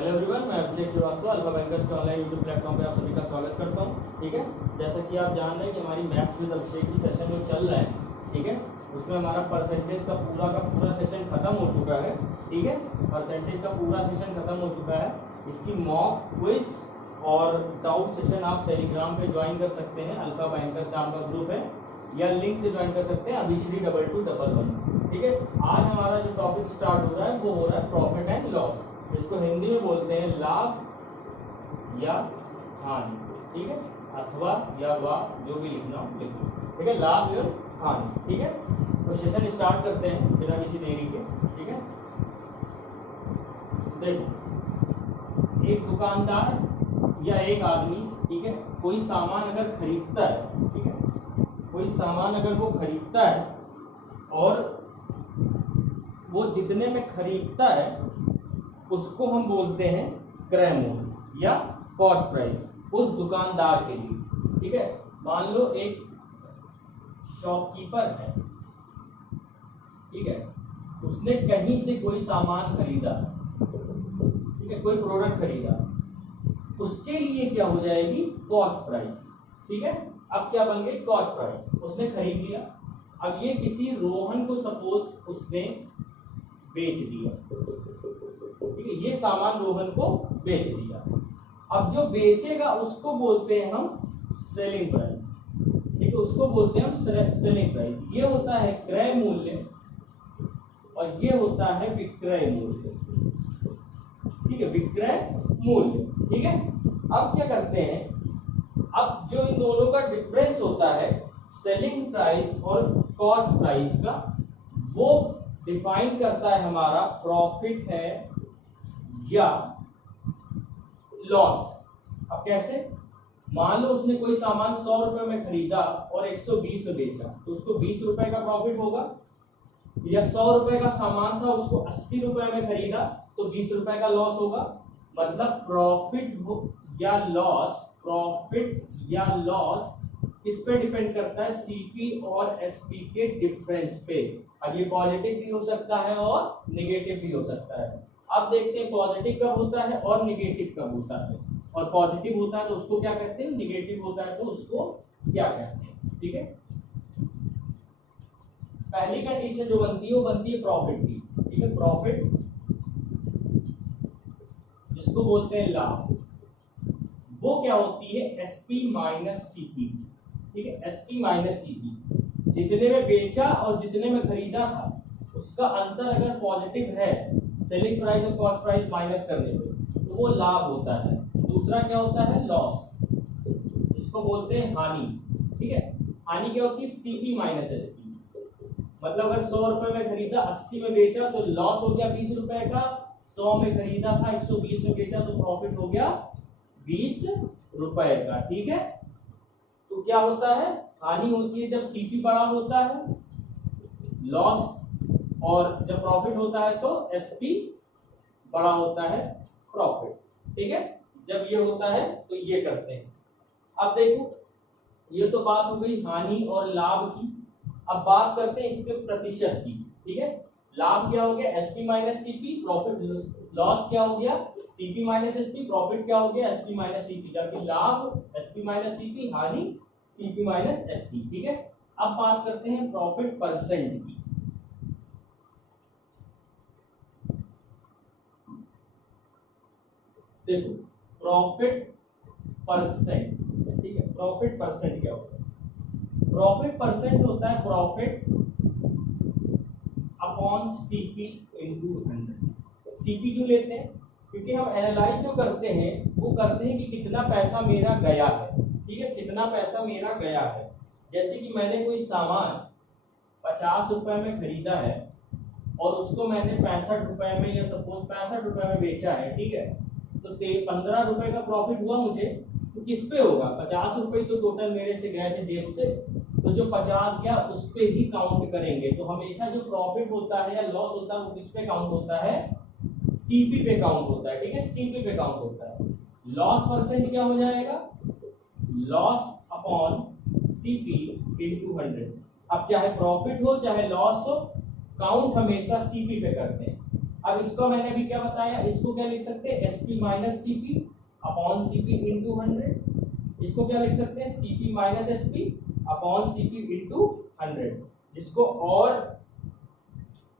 Hello everyone, मैं अभिषेक Srivastava alpha bankers के online YouTube platform पे आप सभी का स्वागत करता हूँ। ठीक है, जैसा कि आप जान रहे हैं कि हमारी मैथ्स विद अभिषेक की सेशन जो चल रहा है, ठीक है, उसमें हमारा परसेंटेज का पूरा सेशन खत्म हो चुका है। ठीक है, परसेंटेज का पूरा सेशन खत्म हो चुका है। इसकी मॉक क्विज और डाउट सेशन आप टेलीग्राम पे ज्वाइन कर सकते हैं। अल्फा बैंकर्स नाम का ग्रुप है, या लिंक से ज्वाइन कर सकते हैं अभिश्री 2211। ठीक है, आज हमारा जो टॉपिक स्टार्ट हो रहा है वो हो रहा है प्रॉफिट एंड लॉस। इसको हिंदी में बोलते हैं लाभ या हानि। ठीक है, अथवा या वा जो भी लिखना हो लिखो। ठीक है, लाभ या हानि। ठीक है, तो सेशन स्टार्ट करते हैं बिना किसी देरी के। ठीक है, देखो, एक दुकानदार या एक आदमी, ठीक है, कोई सामान अगर खरीदता है, ठीक है, कोई सामान अगर वो खरीदता है और वो जितने में खरीदता है उसको हम बोलते हैं क्रय मूल्य या कॉस्ट प्राइस उस दुकानदार के लिए। ठीक है, मान लो एक शॉपकीपर है, ठीक है, उसने कहीं से कोई सामान खरीदा, ठीक है, कोई प्रोडक्ट खरीदा, उसके लिए क्या हो जाएगी कॉस्ट प्राइस। ठीक है, अब क्या बन गई कॉस्ट प्राइस, उसने खरीद लिया। अब ये किसी रोहन को सपोज उसने बेच दिया, ठीक है, ये सामान रोहन को बेच दिया। अब जो बेचेगा उसको बोलते हैं हम सेलिंग प्राइस। ठीक है, उसको बोलते हैं हम सेलिंग प्राइस। ये होता है क्रय मूल्य और ये होता है विक्रय मूल्य। ठीक है, विक्रय मूल्य। ठीक है, अब क्या करते हैं, अब जो इन दोनों का डिफरेंस होता है सेलिंग प्राइस और कॉस्ट प्राइस का, वो डिफाइन करता है हमारा प्रॉफिट है या लॉस। अब कैसे, मान लो उसने कोई सामान 100 रुपए में खरीदा और 120 में बेचा, तो उसको 20 रुपए का प्रॉफिट होगा। या 100 रुपए का सामान था, उसको 80 रुपए में खरीदा तो 20 रुपए का लॉस होगा। मतलब प्रॉफिट या लॉस किस पे डिपेंड करता है, सीपी और एसपी के डिफरेंस पे। अब ये पॉजिटिव भी हो सकता है और नेगेटिव भी हो सकता है। अब देखते हैं पॉजिटिव कब होता है और नेगेटिव कब होता है। और पॉजिटिव होता है तो उसको क्या कहते हैं, नेगेटिव होता है तो उसको क्या कहते हैं। ठीक है, पहली कंडीशन जो बनती है वो बनती है प्रॉफिट की। ठीक है, प्रॉफिट जिसको बोलते हैं लाभ, वो क्या होती है एसपी माइनस सीपी। ठीक है, एसपी माइनस सीपी, जितने में बेचा और जितने में खरीदा था उसका अंतर अगर पॉजिटिव है सेलिंग प्राइस और कॉस्ट प्राइस माइनस करने पे, तो वो लाभ होता है। दूसरा क्या होता है लॉस, जिसको बोलते हैं हानि। ठीक है, हानि क्या होती है सीपी माइनस एसपी। मतलब अगर 100 रुपए में खरीदा 80 में बेचा तो लॉस हो गया 20 रुपए का, 100 में खरीदा था 120 में बेचा तो प्रॉफिट हो गया 20 रुपए का। ठीक है, तो क्या होता है हानि होती है जब सीपी बड़ा होता है, लॉस, और जब प्रॉफिट होता है तो एसपी बड़ा होता है, प्रॉफिट। ठीक है, जब ये होता है तो ये करते हैं। अब देखो, ये तो बात हो गई हानि और लाभ की। अब बात करते हैं इसके प्रतिशत की। ठीक है, लाभ क्या हो गया SP minus CP, profit loss क्या हो गया सीपी माइनस एसपी, प्रॉफिट क्या हो गया एसपी माइनस सीपी, जबकि लाभ एसपी माइनस सीपी, हानि सीपी माइनस एसपी। ठीक है, अब बात करते हैं प्रॉफिट परसेंट की। देखो, प्रॉफिट परसेंट, ठीक है, प्रॉफिट परसेंट क्या होता है, प्रॉफिट परसेंट होता है profit upon CP into 100। CP क्यों लेते हैं, क्योंकि हम एनालाइज जो करते हैं वो करते हैं कि कितना पैसा मेरा गया है। ठीक है, कितना पैसा मेरा गया है। जैसे कि मैंने कोई सामान 50 रुपए में खरीदा है और उसको मैंने 65 रुपए में या सपोज 65 रुपए में बेचा है। ठीक है, तो 15 रुपए का प्रॉफिट हुआ मुझे, तो किस पे होगा, 50 रुपए तो टोटल मेरे से गए थे जेब से, तो जो 50 गया उस पे ही काउंट करेंगे। तो हमेशा जो प्रॉफिट होता है या लॉस होता है वो किस पे काउंट होता है, सीपी पे काउंट होता है। ठीक है, सीपी पे काउंट होता है। लॉस परसेंट क्या हो जाएगा, लॉस अपॉन सीपी इंटू 100। अब चाहे प्रॉफिट हो चाहे लॉस हो, काउंट हमेशा सीपी पे करते हैं। अब इसको मैंने अभी क्या बताया, इसको क्या लिख सकते हैं, SP minus CP upon CP into 100। इसको क्या लिख सकते हैं, CP minus SP upon CP into 100। जिसको और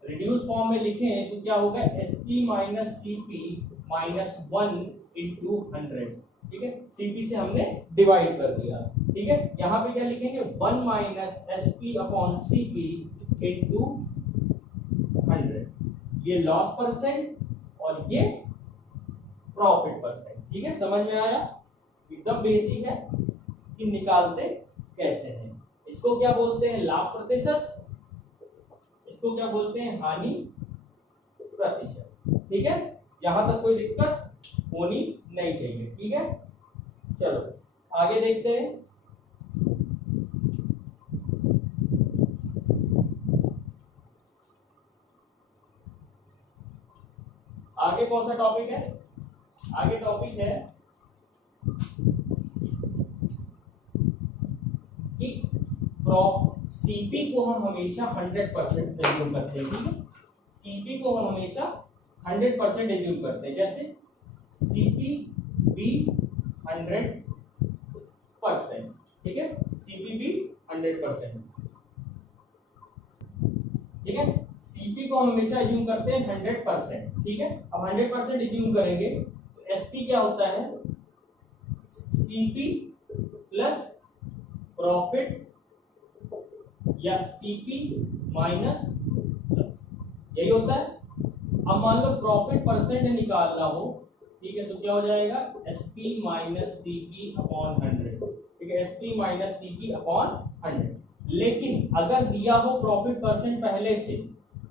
रिड्यूस फॉर्म में लिखें तो क्या होगा, SP minus CP minus 1 into 100। ठीक है, सीपी से हमने डिवाइड कर दिया। ठीक है, यहाँ पे क्या लिखेंगे, 1 minus SP upon CP into 100। ये लॉस परसेंट और ये प्रॉफिट परसेंट। ठीक है, समझ में आया, एकदम बेसिक है कि निकालते कैसे हैं। इसको क्या बोलते हैं, लाभ प्रतिशत, इसको क्या बोलते हैं, हानि प्रतिशत। ठीक है, यहां तक कोई दिक्कत होनी नहीं चाहिए। ठीक है, चलो आगे देखते हैं। आगे कौन सा टॉपिक है, आगे टॉपिक है कि सीपी को हम हमेशा 100% एज्यूम करते हैं। ठीक है, सीपी को हम हमेशा 100% एज्यूम करते हैं। जैसे सीपी बी 100%। ठीक है, सीपी बी 100%। ठीक है, सीपी को हम हमेशा एज्यूम करते हैं 100%। ठीक है, अब 100% एज्यूम करेंगे तो एसपी क्या होता है, सीपी प्लस प्रॉफिट या सीपी माइनस प्लस, यही होता है। अब मान लो प्रॉफिट परसेंट निकालना हो, ठीक है, तो क्या हो जाएगा, एसपी माइनस सीपी अपॉन 100। ठीक है, एसपी माइनस सीपी अपॉन 100। लेकिन अगर दिया हो प्रॉफिट परसेंट पहले से,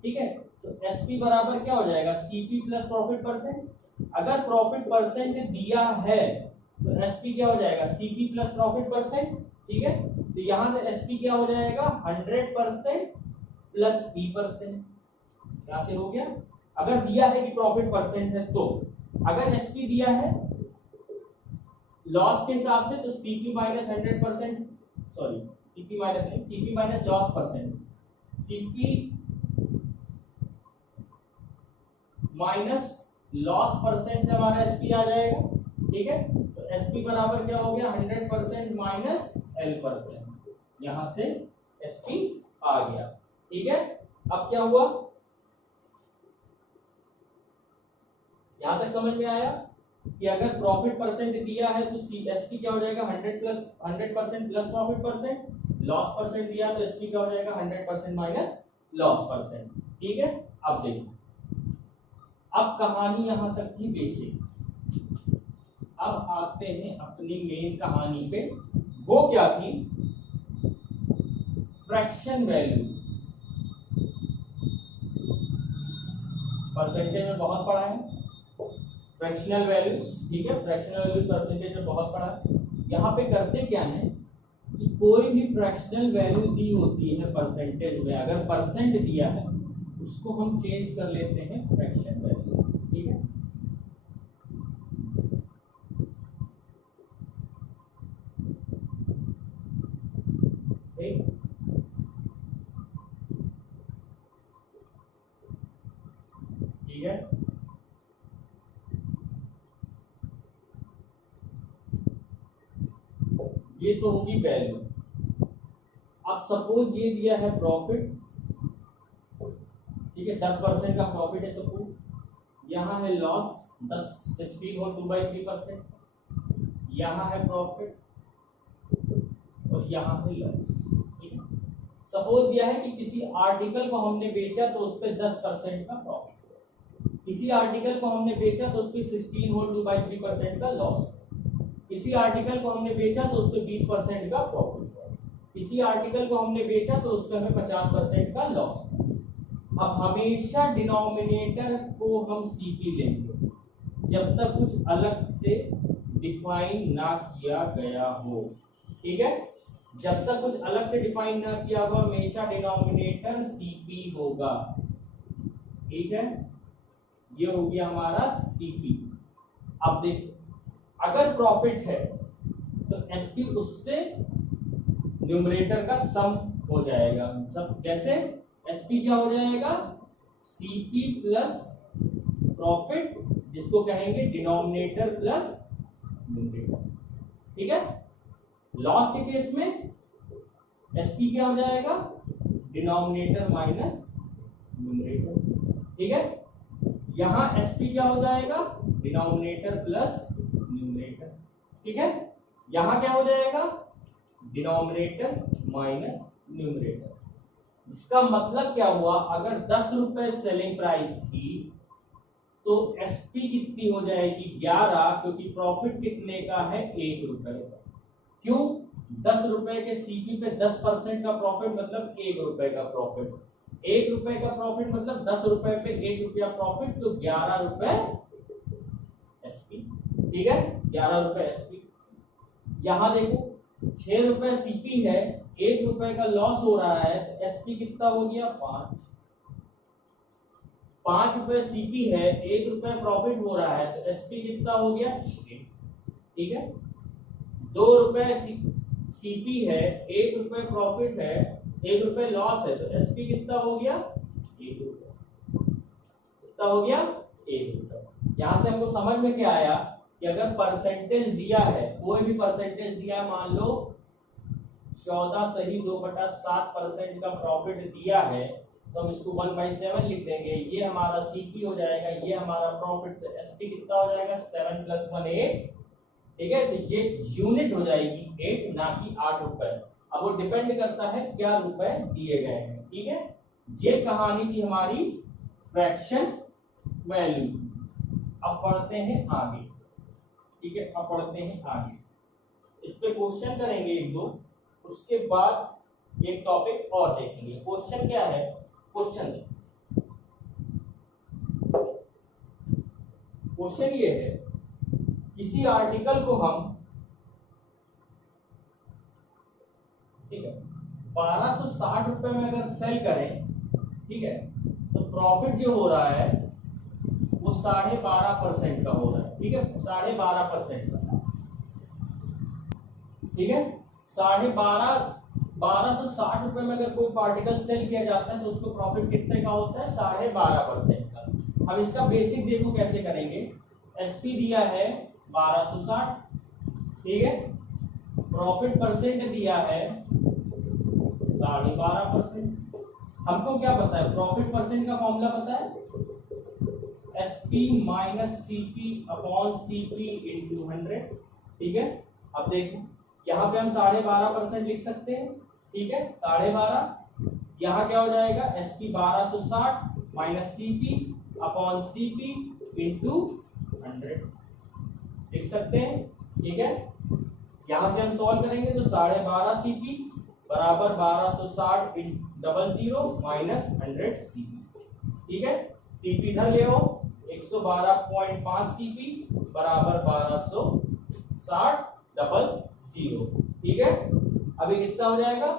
ठीक है, तो एसपी बराबर क्या हो जाएगा, सीपी प्लस प्रॉफिट परसेंट। अगर प्रॉफिट परसेंट दिया है तो एसपी क्या हो जाएगा, सीपी प्लस प्रॉफिट परसेंट। ठीक है, तो यहां से एसपी क्या हो जाएगा, 100% प्लस बी परसेंट। यहां से हो गया। अगर दिया है कि प्रॉफिट परसेंट है तो, अगर एसपी दिया है लॉस के हिसाब से तो CP minus 100%, sorry CP minus नहीं, CP minus loss percent, CP minus loss percent से हमारा एसपी आ जाएगा। ठीक है, तो एसपी बराबर क्या हो गया, 100% माइनस एल परसेंट। यहां से एसपी आ गया। ठीक है, अब क्या हुआ, यहां तक समझ में आया कि अगर प्रॉफिट परसेंट दिया है तो एसपी क्या हो जाएगा, 100% plus profit percent. Loss percent दिया तो एसपी क्या हो जाएगा, 100% माइनस लॉस परसेंट। ठीक है, अब देखो, अब कहानी यहां तक थी बेसिक। अब आते हैं अपनी मेन कहानी पे। वो क्या थी, फ्रैक्शन वैल्यू। परसेंटेज में बहुत पढ़ा है, फ्रैक्शनल वैल्यूज। ठीक है, फ्रैक्शनल वैल्यूज परसेंटेज में बहुत पढ़ा है। यहाँ पे करते क्या है कि कोई भी फ्रैक्शनल वैल्यू दी होती है परसेंटेज में, अगर परसेंट दिया है उसको हम चेंज कर लेते हैं फ्रैक्शन वैल्यू। ठीक है, ठीक है, ये तो होगी वैल्यू। अब सपोज ये दिया है प्रॉफिट, ठीक है, 10% का प्रॉफिट है सपोज, यहाँ है लॉस 16 और 2/3%, यहाँ है प्रॉफिट और यहाँ है लॉस। ठीक है, सपोज दिया है कि किसी आर्टिकल को हमने बेचा तो उस पर 10% का प्रॉफिट, किसी आर्टिकल को हमने बेचा तो उस पर 16 और 2/3% का लॉस, किसी आर्टिकल को हमने बेचा तो उस पर 20% का प्रॉफिट, किसी आर्टिकल को हमने बेचा तो उस पर हमें 50% का लॉस। अब हमेशा डिनोमिनेटर को हम सीपी लेंगे जब तक कुछ अलग से डिफाइन ना किया गया हो। ठीक है, जब तक कुछ अलग से डिफाइन ना किया हो हमेशा डिनोमिनेटर सीपी होगा। ठीक है, ये हो गया हमारा सीपी। अब देखो, अगर प्रॉफिट है तो एसपी उससे न्यूमरेटर का सम हो जाएगा। सब कैसे, एसपी क्या हो जाएगा, सीपी प्लस प्रॉफिट जिसको कहेंगे डिनोमिनेटर प्लस न्यूमरेटर, ठीक है। लॉस के केस में एसपी क्या हो जाएगा, डिनोमिनेटर माइनस न्यूमरेटर, ठीक है। यहां एसपी क्या हो जाएगा, डिनोमिनेटर प्लस न्यूमरेटर, ठीक है। यहां क्या हो जाएगा, डिनोमिनेटर माइनस न्यूमरेटर। इसका मतलब क्या हुआ, अगर 10 रुपए सेलिंग प्राइस थी तो एसपी कितनी हो जाएगी, 11, क्योंकि प्रॉफिट कितने का है, 1 रुपए का। क्यों, 10 रुपए के सीपी पे 10% का प्रॉफिट मतलब 1 रुपए का प्रॉफिट, 1 रुपए का प्रॉफिट मतलब 10 रुपए पे 1 रुपया प्रॉफिट, तो 11 रुपए एसपी, ठीक है, 11 रुपए एसपी। यहां देखो 6 रुपए सीपी है, 1 रुपए का लॉस हो रहा है, तो एसपी कितना हो गया, 5। 5 रुपए सीपी है, 1 रुपए प्रॉफिट हो रहा है, तो एसपी कितना हो गया, 6, ठीक है। 2 रुपए सीपी है, 1 रुपए प्रॉफिट है, 1 रुपए लॉस है, तो एसपी कितना हो गया, 1 रुपए, कितना हो गया, 1 रुपए। यहां से हमको समझ में क्या आया कि अगर परसेंटेज दिया है, कोई भी परसेंटेज दिया है, मान लो 14 सही 2/7% का प्रॉफिट दिया है, तो हम इसको 1/7 लिख देंगे, ये हमारा सीपी हो जाएगा, ये हमारा प्रॉफिट, एसपी कितना हो जाएगा, 7 + 1 8, ठीक है। तो ये यूनिट हो जाएगी 8, ना कि 8 रुपए। अब वो डिपेंड करता है क्या रुपए दिए गए हैं, ठीक है। ये कहानी थी हमारी फ्रैक्शन वैल्यू। अब पढ़ते हैं आगे, ठीक है, अब पढ़ते हैं आगे, इस पे क्वेश्चन करेंगे 1-2, उसके बाद एक टॉपिक और देखेंगे। क्वेश्चन क्या है, क्वेश्चन ये है, किसी आर्टिकल को हम, ठीक है, 1260 रुपए में अगर सेल करें, ठीक है, तो प्रॉफिट जो हो रहा है वो 12.5% का हो रहा है, ठीक है, 12.5% का, ठीक है। 1260 रुपए में अगर कोई पार्टिकल सेल किया जाता है तो उसको प्रॉफिट कितने का होता है, 12.5% का। अब इसका बेसिक देखो कैसे करेंगे, एसपी दिया है 1260, ठीक है, प्रॉफिट परसेंट दिया है 12.5%। हमको क्या पता है, प्रॉफिट परसेंट का फॉर्मूला पता है, SP minus CP upon CP into 100, ठीक है। अब देखो यहाँ पे हम 12.5% लिख सकते हैं, ठीक है, 12.5, यहाँ क्या हो जाएगा, SP 1260 minus CP upon CP into 100 लिख सकते हैं, ठीक है। यहां से हम सॉल्व करेंगे तो 12.5 सीपी बराबर 1260 00 माइनस 100 सीपी, ठीक है। सीपी इधर ले आओ, 112.5 सीपी बराबर 1260 00, ठीक है। अभी कितना हो जाएगा,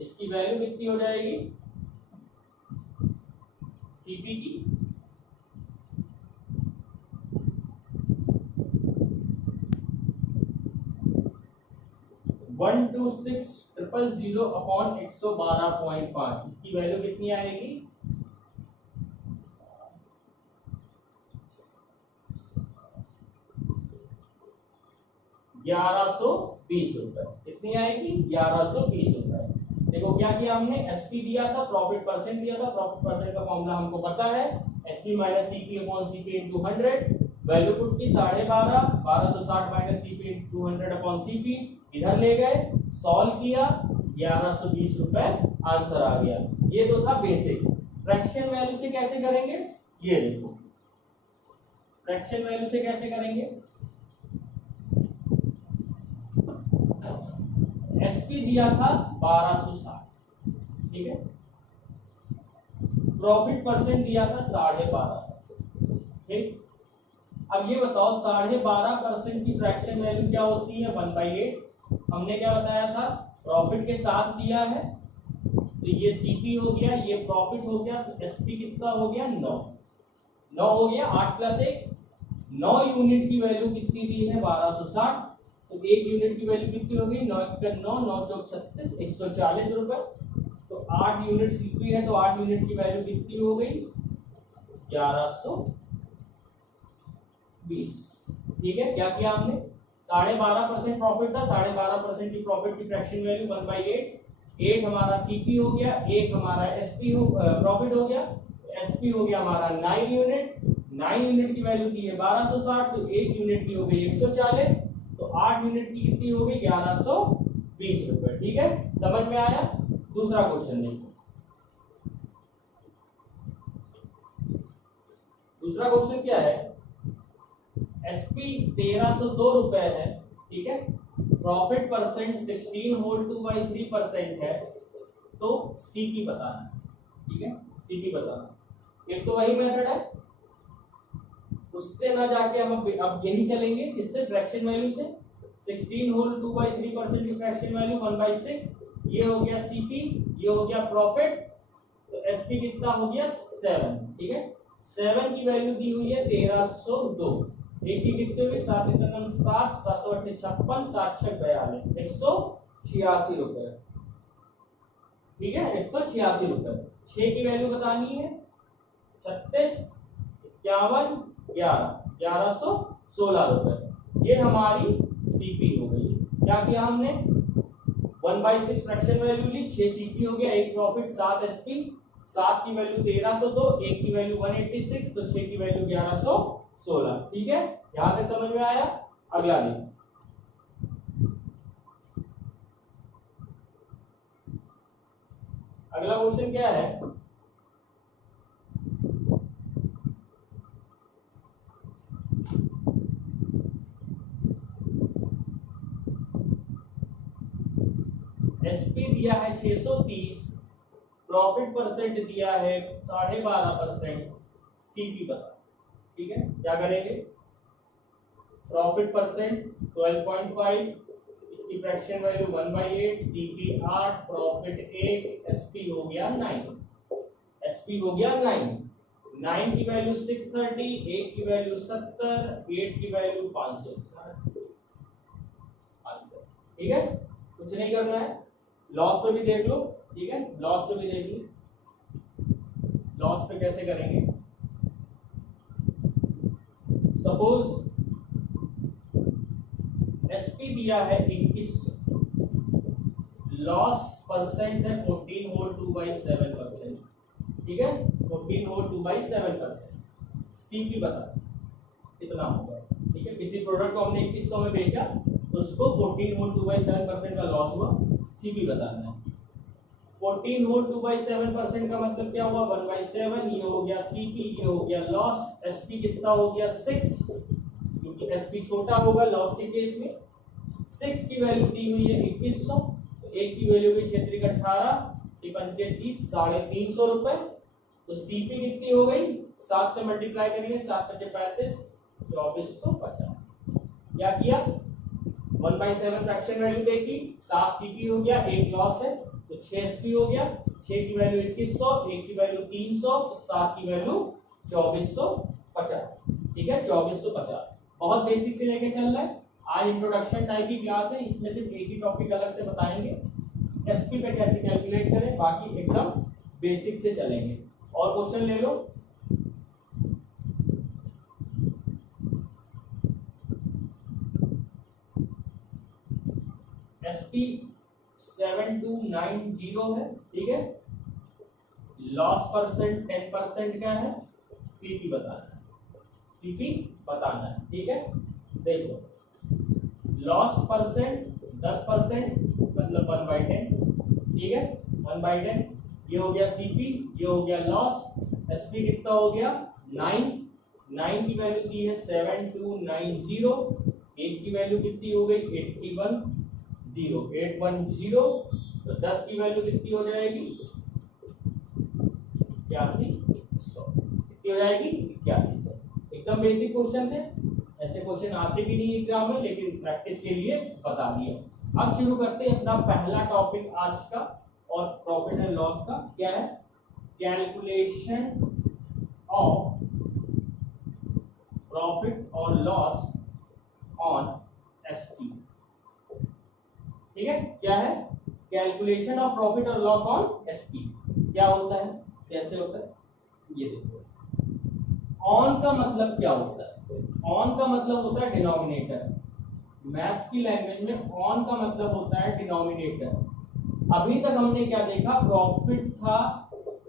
इसकी वैल्यू कितनी हो जाएगी, सीपी की 126,000 अपॉन 112.5, इसकी वैल्यू कितनी आएगी, 1120 रुपए, कितनी आएगी, 1120 रुपए। देखो क्या किया हमने, एसपी दिया था, प्रॉफिट परसेंट दिया था, प्रॉफिट परसेंट का फॉर्मूला हमको पता है, SP minus CP upon CP into 100, value put की 12.5, 1260 minus CP into 100 upon CP, इधर ले गए, सॉल्व किया, 1120 रुपए आंसर आ गया। ये तो था बेसिक। फ्रैक्शन वैल्यू से कैसे करेंगे, ये देखो, फ्रैक्शन वैल्यू से कैसे करेंगे, एसपी दिया था 1260, ठीक है, प्रॉफिट परसेंट दिया था 12.5%, ठीक। अब ये बताओ 12.5% की फ्रैक्शन वैल्यू क्या होती है, 1/8। हमने क्या बताया था, प्रॉफिट के साथ दिया है, तो ये सीपी हो गया, ये प्रॉफिट हो गया, तो एसपी कितना हो गया, 9 हो गया, 8 + 1, 9 यूनिट की वैल्यू कितनी दी है, 1260, तो 1 यूनिट की वैल्यू कितनी होगी, 9 × 9 9 × 36 140 रुपए। तो तो 8 यूनिट सीपी है, तो 8 यूनिट की वैल्यू कितनी हो गई? 1120। ठीक है, क्या किया हमने? 12.5% प्रॉफिट था, 12.5% की प्रॉफिट की फ्रैक्शन वैल्यू 1/8, 8 हमारा सीपी हो गया, 1 हमारा एसपी हो प्रॉफिट हो गया, एसपी हो गया हमारा 9 यूनिट, 9 यूनिट की वैल्यू दी है 1260, तो 1 यूनिट की हो गई 140, तो 8 यूनिट की कितनी हो गई? 1120 रुपए। ठीक है, समझ में आया? दूसरा क्वेश्चन देखो। दूसरा क्वेश्चन क्या है? एसपी 1302 रुपए है, ठीक है, प्रॉफिट परसेंट 16 होल 2/3% है, तो सीपी बताना है। ठीक है, सीपी बताना। एक तो वही मेथड है, उससे ना जाके हम अब यही चलेंगे, इससे फ्रैक्शन वैल्यू से 16 होल 2/3% की फ्रैक्शन वैल्यू 1/6, ये हो गया सीपी, ये हो गया प्रॉफिट, तो एसपी कितना हो गया? 7। ठीक है, 7 की वैल्यू दी हुई है 1302, एक की कितने हुए? 7 7 7 7 8 56 7 6 42, 186 रुपए। ठीक है, 186 रुपए। 6 की वैल्यू बतानी है 36 51 11 1116 रुपए। ये हमारी सीपी हो गई। क्या किया हमने? 1/6 फ्रैक्शन वैल्यू ली, 6 सीपी हो गया, 1 प्रॉफिट, 7 एसपी, 7 की वैल्यू 1302, 1 की वैल्यू 186, तो 6 की वैल्यू 1116। ठीक है, यहां तक समझ में आया? अगला देखिए, अगला क्वेश्चन क्या है? एसपी दिया है 630, प्रॉफिट परसेंट दिया है 12.5%, सीपी बता। ठीक है, क्या करेंगे? प्रॉफिट परसेंट 12.5, इसकी fraction value 1/8, CP 8, profit 1, SP हो गया 9, एसपी हो गया 9, 9 की वैल्यू 630, 1 की वैल्यू 70, 8 की वैल्यू 560 आंसर। ठीक है, कुछ नहीं करना है, लॉस पे भी देख लो। ठीक है, लॉस पे भी देख लो, लॉस पे कैसे करेंगे? सपोज एसपी दिया है 21, लॉस परसेंट है 14 होल 2/7%। ठीक है, 14 होल 2/7%, सीपी बता कितना होगा। ठीक है, किसी प्रोडक्ट को हमने 2100 में बेचा, तो उसको 14 होल 2/7% का लॉस हुआ, सीपी बताना है। 14 होल 2/7% का मतलब क्या हुआ? 1/7, ये हो गया सीपी, ये हो गया लॉस, एसपी कितना हो गया? 6, क्योंकि एसपी छोटा होगा लॉस के केस में। 6 की वैल्यू दी हुई है 2100, तो 1 की वैल्यू की 6 18, 35 350 रुपए, तो सीपी कितनी हो गई? 7 से मल्टीप्लाई करेंगे, 7 5 35, 2450। क्या किया? 1/7 फ्रैक्शन वैल्यू देखी, 7 सीपी हो गया, 1 लॉस है, तो 6 एसपी हो गया, 6 की वैल्यू 2100, 1 की वैल्यू 300, 7 की वैल्यू 2450। ठीक है, 2450। बहुत बेसिक से लेके चल रहा है। आज इंट्रोडक्शन टाइप की क्लास है, इसमें सिर्फ एक ही टॉपिक अलग से बताएंगे, एसपी पे कैसे कैलकुलेट करें, बाकी एकदम बेसिक से चलेंगे। और क्वेश्चन ले लो। एसपी 7290 है। ठीक है, लॉस परसेंट 10% का है, सीपी बताना है, सीपी बताना है। ठीक है, देखो लॉस परसेंट 10% मतलब 1/10। ठीक है, 1/10, ये हो गया सीपी, ये हो गया लॉस, एसपी कितना हो गया? 9, 9 की वैल्यू की है 7290, 1 की वैल्यू कितनी हो गई? 810, तो 10 की वैल्यू कितनी हो जाएगी? 8100। कितनी हो जाएगी? 8100। एकदम बेसिक क्वेश्चन थे, ऐसे क्वेश्चन आते भी नहीं एग्जाम में, लेकिन प्रैक्टिस के लिए बता दिया। अब शुरू करते हैं अपना पहला टॉपिक आज का, और प्रॉफिट एंड लॉस का। क्या है? कैलकुलेशन ऑफ प्रॉफिट और लॉस ऑन एसपी। ठीक है, क्या है? कैलकुलेशन कैलकुलेशन ऑफ प्रॉफिट और लॉस ऑन एसपी क्या होता है, कैसे होता है, ये देखो। ऑन का मतलब क्या होता है, ऑन का मतलब होता है डिनोमिनेटर। मैथ्स की लैंग्वेज में ऑन का मतलब होता है डिनोमिनेटर। अभी तक हमने क्या देखा, प्रॉफिट था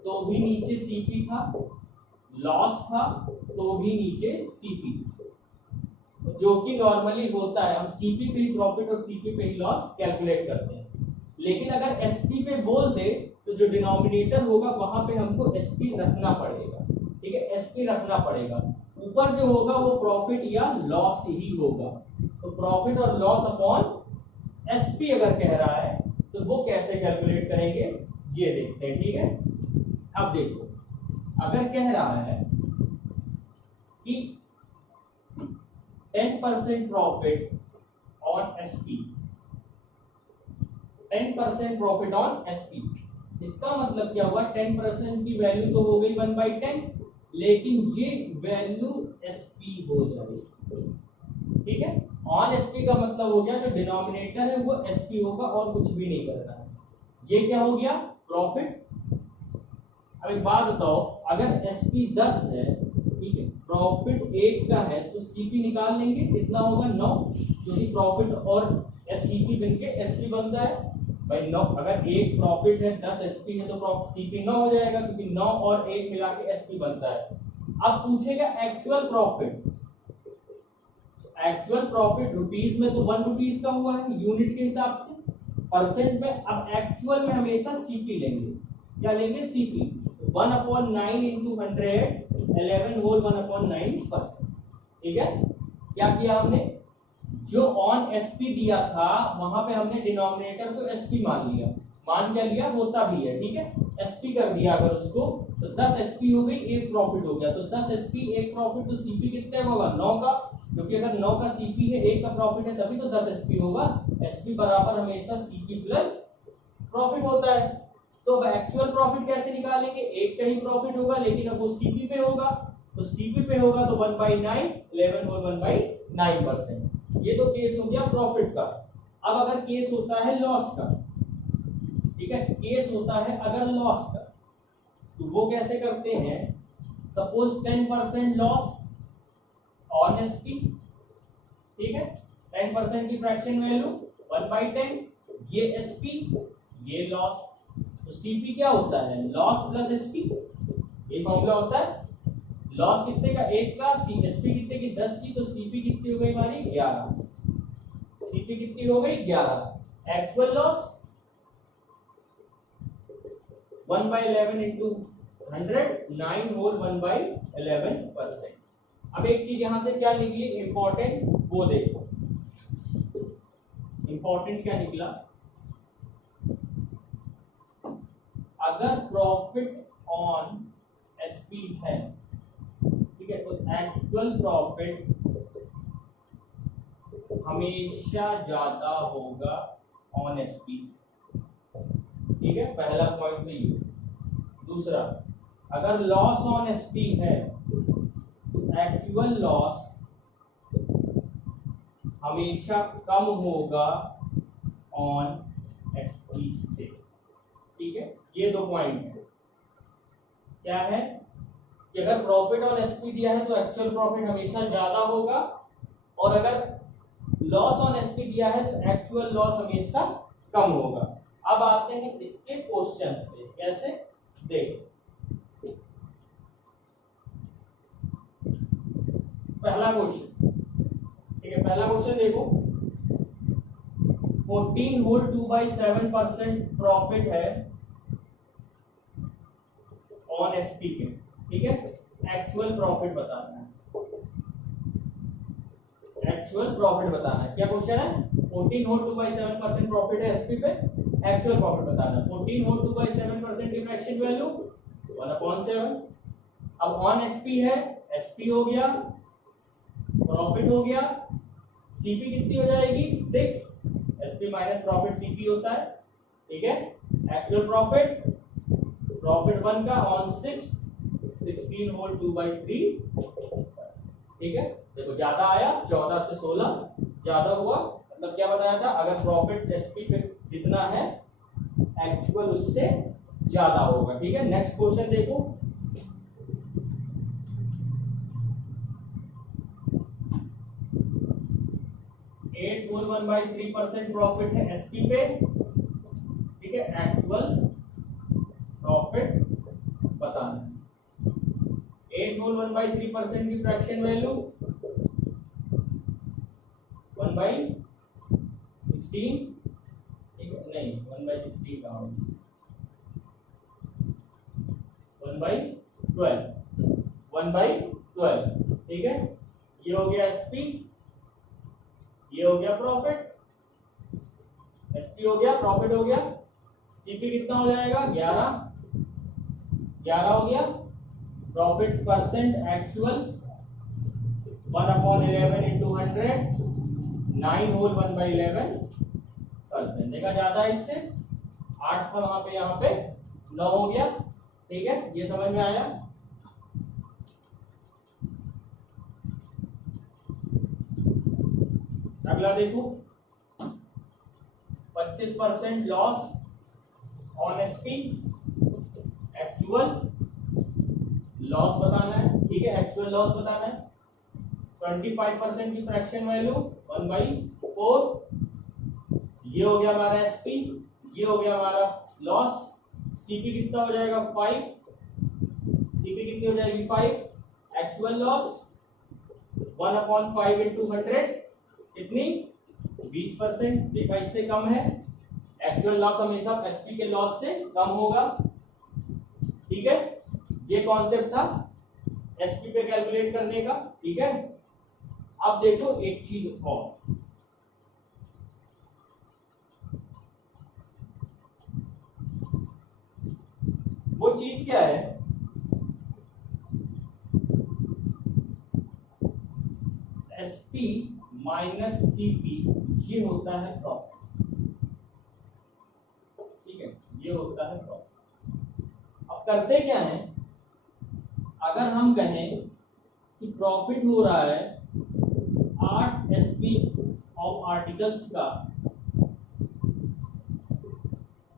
तो भी नीचे सीपी था, लॉस था तो भी नीचे सीपी, जो कि नॉर्मली होता है, हम सीपी पे ही प्रॉफिट और सीपी पे ही लॉस कैलकुलेट करते हैं। लेकिन अगर एसपी पे बोल दे तो जो डिनोमिनेटर होगा वहां पे हमको एसपी रखना पड़ेगा, ठीक है, एसपी रखना पड़ेगा। ऊपर जो होगा वो प्रॉफिट या लॉस ही होगा। तो प्रॉफिट और लॉस अपॉन एसपी अगर कह रहा है तो वो कैसे कैलकुलेट करेंगे ये देखते हैं, ठीक है। अब देखो, अगर कह रहा है कि 10% profit on SP, 10% profit on SP, इसका मतलब क्या हुआ, 10% की वैल्यू तो हो गई 1/10, लेकिन ये वैल्यू एसपी हो जाएगी, ठीक है। ऑन एसपी का मतलब हो गया जो डिनोमिनेटर है वो एसपी होगा और कुछ भी नहीं करना है। ये क्या हो गया, प्रॉफिट। अब एक बात बताओ, अगर एसपी 10 है, ठीक है, प्रॉफिट 1 का है तो सीपी निकाल लेंगे, कितना होगा 9, क्योंकि प्रॉफिट और सीपी मिलके एसपी बनता है भाई 9। अगर एक प्रॉफिट है 10 एसपी है तो सीपी 9 हो जाएगा, क्योंकि 9 और 1 मिला के एसपी बनता है। अब पूछेगा actual profit, actual profit rupees में तो 1 रुपीस का हुआ है यूनिट के हिसाब से, परसेंट में अब एक्चुअल में हमेशा सीपी लेंगे, क्या लेंगे, सीपी। 1/9 इंटू 100, 11 होल 1/9%, ठीक है। क्या किया हमने, जो ऑन एसपी दिया था वहां पे हमने डिनोमिनेटर को एसपी मान लिया, मान क्या लिया, होता भी है, ठीक है, एसपी कर दिया अगर उसको, तो 10 एसपी हो गई, एक प्रॉफिट हो गया, तो 10 एसपी एक प्रॉफिट, तो सीपी कितने का होगा, 9 का, क्योंकि अगर 9 का सीपी है, 1 का प्रॉफिट है, तभी तो 10 एसपी होगा। एसपी बराबर हमेशा सीपी प्लस प्रॉफिट होता है। तो अब एक्चुअल प्रॉफिट कैसे निकालेंगे, एक का ही प्रॉफिट होगा, लेकिन अब वो सीपी पे होगा, तो सीपी पे होगा तो 1/9, 11 होल 1/9%। ये तो केस हो गया प्रॉफिट का। अब अगर केस होता है लॉस का, ठीक है, केस होता है अगर लॉस का, तो वो कैसे करते हैं, सपोज 10% लॉस ऑन एसपी, ठीक है, 10% की फ्रैक्शन वैल्यू 1/10, ये एसपी ये लॉस, तो सीपी क्या होता है, लॉस प्लस एसपी, ये फॉर्मूला होता है। लॉस कितने का, 1 का, एसपी कितने की, 10 की, तो सीपी कितनी हो गई हमारी, 11, सीपी कितनी हो गई, 11। Actual loss 1/11 into 100, 9 whole 1/11%। अब एक चीज यहां से क्या निकली इंपॉर्टेंट, वो देखो, इंपॉर्टेंट क्या निकला, अगर प्रॉफिट ऑन एसपी है, ठीक है, तो एक्चुअल प्रॉफिट हमेशा ज्यादा होगा ऑन एसपी, ठीक है, पहला पॉइंट तो ये। दूसरा, अगर लॉस ऑन एसपी है तो एक्चुअल लॉस हमेशा कम होगा ऑन एसपी से, ठीक है। ये 2 पॉइंट है, क्या है कि अगर प्रॉफिट ऑन एसपी दिया है तो एक्चुअल प्रॉफिट हमेशा ज्यादा होगा, और अगर लॉस ऑन एसपी दिया है तो एक्चुअल लॉस हमेशा कम होगा। अब आते हैं इसके क्वेश्चंस पे, कैसे देखो, पहला क्वेश्चन, ठीक है, पहला क्वेश्चन देखो, 14 होल 2/7% प्रॉफिट है ऑन एसपी के, ठीक है, एक्चुअल प्रॉफिट बताना है, एक्चुअल प्रॉफिट बताना है। क्या क्वेश्चन है, 14 होल 2/7% प्रॉफिट है एसपी पे, एक्चुअल प्रॉफिट बताना है। 14 होल 2/7% की फ्रैक्शन वैल्यू 1/7। अब ऑन एसपी है, एसपी हो गया, प्रॉफिट हो गया, सीपी कितनी हो जाएगी 6, एसपी माइनस प्रॉफिट सीपी होता है, ठीक है। एक्चुअल प्रॉफिट, प्रॉफिट 1 का ऑन 6, 16 होल 2/3, ठीक है। देखो ज्यादा आया, 14 से 16 ज्यादा हुआ, मतलब क्या बताया था, अगर प्रॉफिट एसपी पे जितना है एक्चुअल उससे ज्यादा होगा। ठीक है, नेक्स्ट क्वेश्चन देखो। एट होल 1/3% प्रॉफिट है एसपी पे। ठीक है, एक्चुअल प्रॉफिट बताना है। 8 होल 1/3% की फ्रैक्शन वैल्यू 1/16। ठीक है, नहीं 1/16 का होगा 1/12, 1/12। ठीक है, ये हो गया एसपी, ये हो गया प्रॉफिट। एसपी हो गया, प्रॉफिट हो गया, सीपी कितना हो जाएगा 11 हो गया। Profit percent actual 1/11 into 100, 9 whole 1/11%। देखा ज्यादा है इससे, 8 था वहां पे, यहाँ पे 9 हो गया। ठीक है, ये समझ में आया। अगला देखो, 25% loss on SP, actual loss बताना है। ठीक है, एक्चुअल लॉस बताना है। 25% की फ्रैक्शन वैल्यू 1/4। ये हो गया हमारा एसपी, ये हो गया हमारा लॉस। सीपी कितना हो जाएगा 5, सीपी कितनी हो जाएगी 5। एक्चुअल लॉस 1/5 इंटू 100 कितनी 20%। देखा इससे कम है। एक्चुअल लॉस हमेशा एसपी के लॉस से कम होगा। ठीक है, ये कॉन्सेप्ट था एसपी पे कैलकुलेट करने का। ठीक है, अब देखो एक चीज और, वो चीज क्या है, एसपी माइनस सीपी, ये होता है प्रॉफिट। ठीक है, ये होता है प्रॉफिट। अब करते क्या है, अगर हम कहें कि प्रॉफिट हो रहा है 8 एसपी ऑफ आर्टिकल्स का,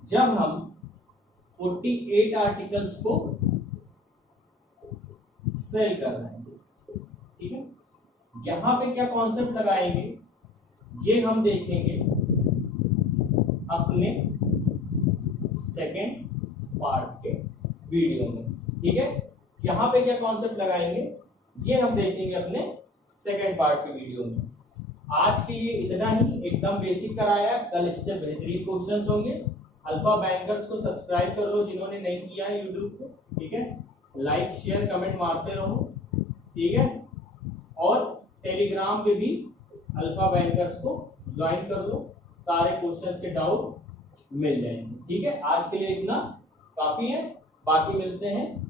जब हम 48 आर्टिकल्स को सेल कर रहे हैं। ठीक है, यहां पे क्या कॉन्सेप्ट लगाएंगे ये हम देखेंगे अपने सेकेंड पार्ट के वीडियो में। ठीक है, यहां पे क्या कॉन्सेप्ट लगाएंगे ये हम देखेंगे अपने सेकेंड पार्ट के वीडियो में। आज के लिए इतना ही, एकदम बेसिक कराया, कल इससे बेहतरीन क्वेश्चंस होंगे। अल्फा बैंकर्स को सब्सक्राइब कर लो जिन्होंने नहीं किया है यूट्यूब को। ठीक है, लाइक शेयर कमेंट मारते रहो। ठीक है, और टेलीग्राम पे भी अल्फा बैंकर्स को ज्वाइन कर लो, सारे क्वेश्चंस के डाउट मिल जाएंगे। ठीक है, आज के लिए इतना काफी है, बाकी मिलते हैं